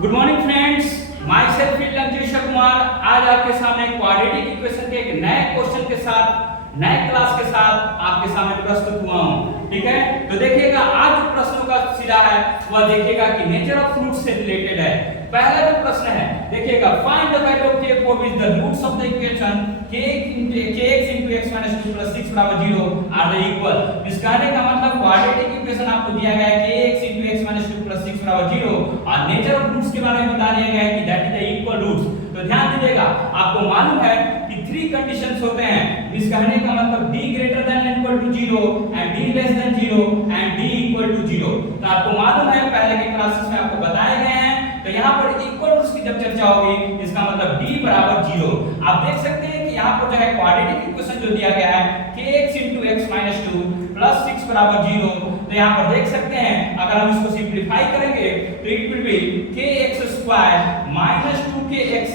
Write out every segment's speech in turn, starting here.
Good morning friends, my self Lankesh Kumar आज आपके सामने क्वाड्रेटिक इक्वेशन के एक नए क्वेश्चन के साथ नए क्लास के साथ आपके सामने प्रस्तुत हुआ हूं। ठीक है, तो देखिएगा आज जो प्रश्नों का सिरा है वह देखिएगा कि नेचर ऑफ फ्रूट से रिलेटेड है। पहला जो प्रश्न है देखिएगा, find the value of k for which the roots of the equation kx into x minus 2 plus 6 बराबर 0 आर द इक्वल। इस कहने का मतलब क्वाड्रेटिक इक्वेशन आपको दिया गया है kx into x minus 2 plus 6 बराबर 0 और नेचर ऑफ रूट्स के बारे में बता दिया गया है कि that is the equal roots. तो ध्यान दीजिएगा, आपको मालूम है कि 3 कंडीशंस होते हैं। इस कहने का मतलब d greater than or equal to 0 and d less than 0 and d equal to 0। तो आपको मालूम है पहले के क्लासेस में आपको बताए गए हैं। तो यहाँ पर इक्वल रूट्स की जब चर्चा होगी इसका मतलब d बराबर 0। आप देख सकते हैं कि यहाँ पर जो है क्वाड्रेटिक इक्वेशन जो दिया गया है kx into x minus 2 plus 6 बराबर 0। तो यहाँ पर देख सकते हैं अगर हम इसको सिंपलीफाई करेंगे तो it will be kx square minus 2kx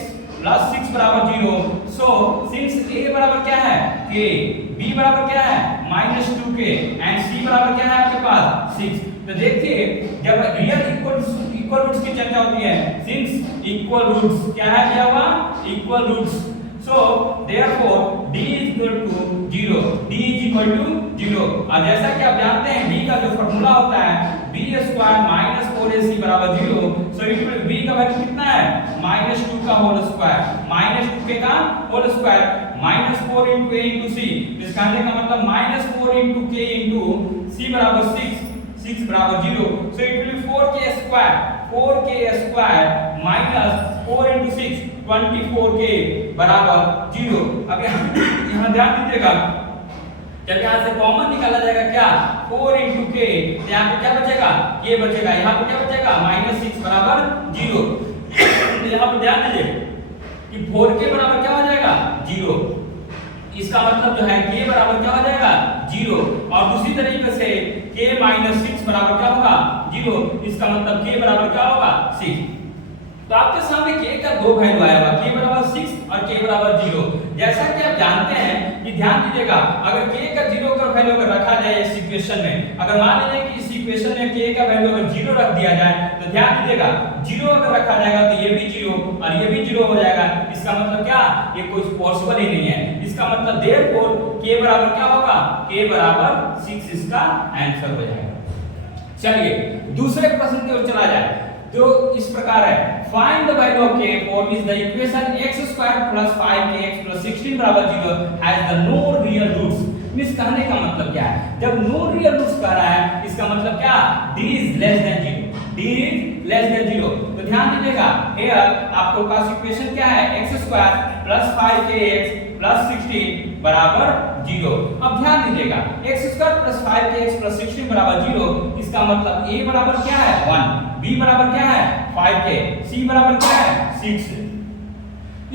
plus 6 बराबर 0। सो सिंस a बराबर क्या है k, b बराबर क्या है -2k एंड c बराबर क्या है आपके पास 6। तो देखिए जब रियल इक्वल रूट्स की चर्चा होती है, सिंस इक्वल रूट्स क्या है दिया हुआ equal roots, so therefore d is equal to 0, d is equal to 0। और जैसा कि आप जानते हैं d का जो फार्मूला होता है b स्क्वायर माइनस 4ac बराबर 0। सो इट विल b का वैल्यू कितना है -2 का होल स्क्वायर माइनस 2k का whole square -4 into a into c। इस कहने का मतलब -4 into k into c बराबर 6 बराबर 0। So it will be 4k square minus 4 into 6 24k बराबर 0। अब यहाँ ध्यान दीजिएगा, जब यहाँ से कॉमन निकाला जाएगा क्या 4 into k, तो यहाँ पे क्या बचेगा k बचेगा, यहाँ पे क्या बचेगा -6 बराबर 0। तो यहाँ पर ध्यान दीजिए कि 4k बराबर क्या हो जाएगा 0। इसका मतलब जो है k बराबर क्या हो जाएगा 0। और दूसरी तरीके से k -6 बराबर क्या होगा 0। इसका मतलब k बराबर क्या होगा 6। तो आपके सामने k का दो वैल्यू आया हुआ, k बराबर 6 और k बराबर 0। जैसा कि आप जानते हैं कि ध्यान दीजिएगा, अगर k का 0 का वैल्यू अगर रखा जाए इस इक्वेशन में, अगर मान लीजिए कि इस इक्वेशन में k का वैल्यू अगर 0 रख दिया जाए तो ध्यान दीजिएगा 0 अगर रखा जाएगा तो ये भी 0 और ये भी 0 हो जाएगा। इसका मतलब क्या, ये कोई पॉसिबल ही नहीं है। इसका मतलब देयरफॉर k बराबर क्या होगा k बराबर 6 इसका आंसर हो जाएगा। चलिए दूसरे प्रश्न की ओर चला जाए जो इस प्रकार है, find the value of k for which the equation x square plus 5kx plus 16 बराबर 0 has the no real roots. इस कहने का मतलब क्या है, जब नो रियल रूट्स कह रहा है इसका मतलब क्या d is less then 0, d is less then 0। तो ध्यान दीजिएगा हियर आपको पास इक्वेशन क्या है x square plus 5kx plus 16 बराबर 0। अब ध्यान दीजिएगा x square plus 5kx plus 16 बराबर 0, इसका मतलब a बराबर क्या है 1, b बराबर क्या है 5k, c बराबर क्या है 6।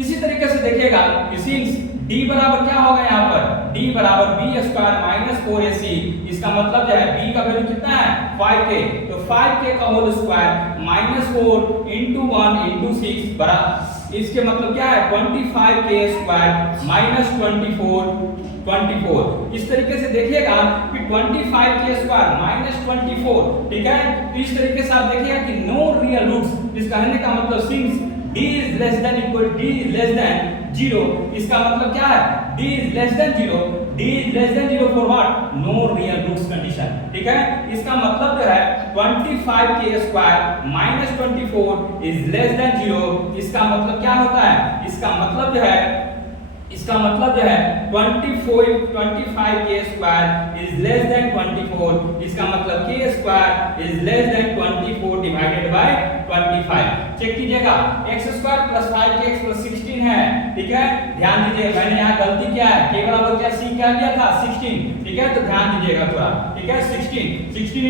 इसी तरीके से देखिएगा सिंस d बराबर क्या होगा यहाँ पर d बराबर b स्क्वायर माइनस 4ac। इसका मतलब जो है b का वैल्यू कितना है 5k, तो 5k का whole square minus 4 into 1 into 6 बराबर, इसके मतलब क्या है 25k स्क्वायर माइनस 24। इस तरीके से देखिएगा कि 25k स्क्वायर माइनस 24। ठीक है, तो इस तरीके से आप देखिएगा कि नो रियल रूट्स। इस कहने का मतलब since d is less than equal d is less than 0, इसका मतलब क्या है d is less than 0, d is less than 0 for what no real roots condition। ठीक है, इसका मतलब जो है 25k square minus 24 is less than 0। इसका मतलब क्या होता है, इसका मतलब जो है 25k square is less than 24। इसका मतलब k square is less than 24 divided by 25। Check कीजिएगा x square plus 5kx plus 16 है। ठीक है, ध्यान दीजिए मैंने यहाँ गलती किया है, k बराबर क्या c क्या दिया था 16। ठीक है, तो ध्यान दीजिएगा थोड़ा। ठीक है, 16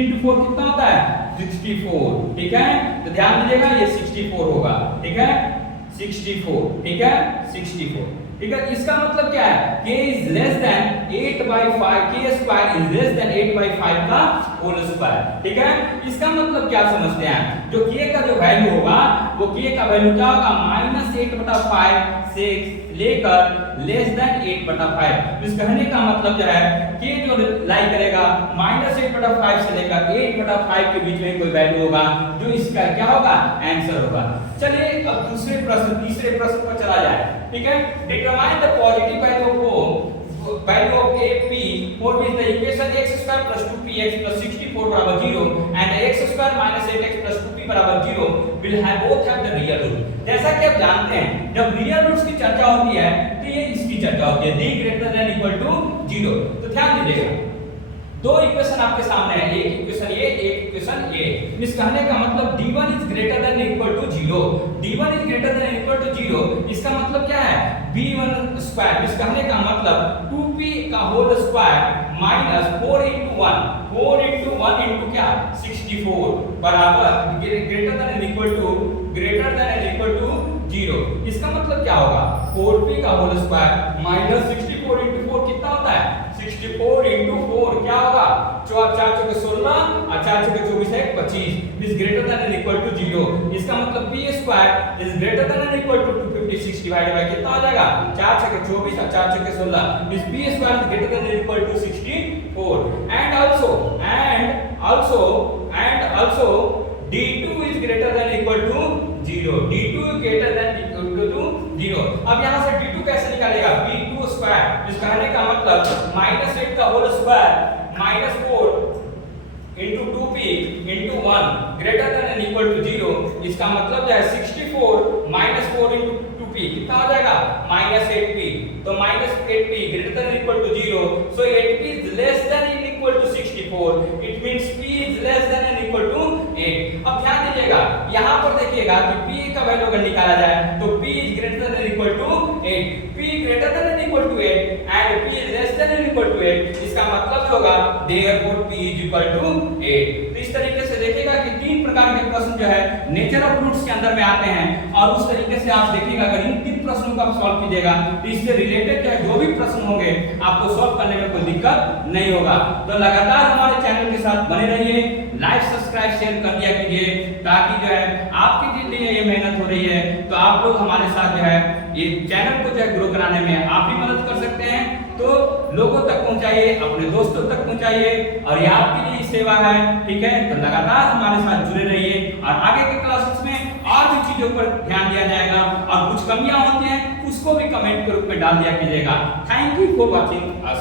into 4 कितना होता है 64। ठीक है, तो ध्यान दीजिएगा ये 64 होगा। ठीक है 64, ठीक है 64। ठीक है, इसका मतलब क्या है k is less than 8/5, k square is less than 8/5 का होल स्क्वायर। ठीक है, इसका मतलब क्या समझते हैं, जो k का जो वैल्यू होगा वो k का वैल्यू क्या होगा, -8/5 से लेकर लेस देन 8/5। इस कहने का मतलब जो है k जो लाई करेगा -8/5 से लेकर 8/5 के बीच में कोई वैल्यू होगा जो इसका क्या होगा, आंसर होगा। चलिए अब तीसरे प्रश्न पर चला जाए। ठीक है, determine the positive value of AP for which the equation x² + 2px + 64 = 0 and x² - 8x + 2p = 0 will have both have the real root। जैसा कि आप जानते हैं जब रियल रूट्स की चर्चा होती है तो ये इसकी चर्चा होती है, d > 0। तो ध्यान दीजिएगा, दो इक्वेशन आपके सामने है, एक इक्वेशन ये, एक इक्वेशन ये। इस कहने का मतलब d1 > 0, d1 > 0, इसका मतलब क्या है, b1²। इस कहने का मतलब 2p का होल स्क्वायर माइनस 4 × 1 × क्या 64 बराबर greater than = 0। इसका मतलब क्या होगा, 4p का होल स्क्वायर माइनस 64 × 4 कितना होता है, 64 × 4 क्या होगा, 4 × 16 और 4 × 24 है 25। Is greater than equal to 0। इसका मतलब p² is greater than equal to 256 divided by कितना हो जाएगा, 4 × 24 और 4 × 16। Is p² is greater than equal to 64 and also d2 is greater than equal to 0, d2 greater than equal to 0। अब यहां से d2 कैसे निकालेगा, b2²। इस कहने का मतलब -8 का whole square -4 × 2p × 1 greater than equal to 0। इसका मतलब जो है 64 - 4 × 2p कितना हो जाएगा, -8p। तो -8p greater than equal to 0, so 8p is less than equal to 64। It means p is less than equal to 8। अब ध्यान दीजिएगा, यहां पर देखिएगा कि p का वैल्यू अगर निकाला जाए तो p is greater than equal to 8, p greater than equal to 8 and p is less than equal to 8। इसका मतलब होगा therefore p is equal to 8। तो इस तरीके से देखिएगा कि तीन प्रकार के प्रश्न जो है नेचर ऑफ रूट्स के अंदर में आते हैं, और उस तरीके से आप देखिएगा अगर इन तीन प्रश्नों को आप सॉल्व कीजिएगा तो इससे रिलेटेड जो भी प्रश्न होंगे आपको सॉल्व करने में कोई दिक्कत नहीं होगा। तो लगातार हमारे चैनल के साथ बने रहिए, लाइक सब्सक्राइब शेयर कर दिया कीजिए, ताकि जो है आपके लिए ये मेहनत हो रही है तो आप लोग हमारे साथ जो है ये चैनल को जो है ग्रो कराने में आप भी मदद कर सकते हैं। तो लोगों तक पहुंचाइए, अपने दोस्तों तक पहुंचाइए, और ये आपके लिए सेवा है। ठीक है, तो लगातार हमारे साथ जुड़े रहिए, और आगे के क्लासेस में और भी चीजों पर ध्यान दिया जाएगा, और कुछ कमियां होती हैं उसको भी कमेंट के रूप में डाल दिया कीजिएगा। Thank you for watching us.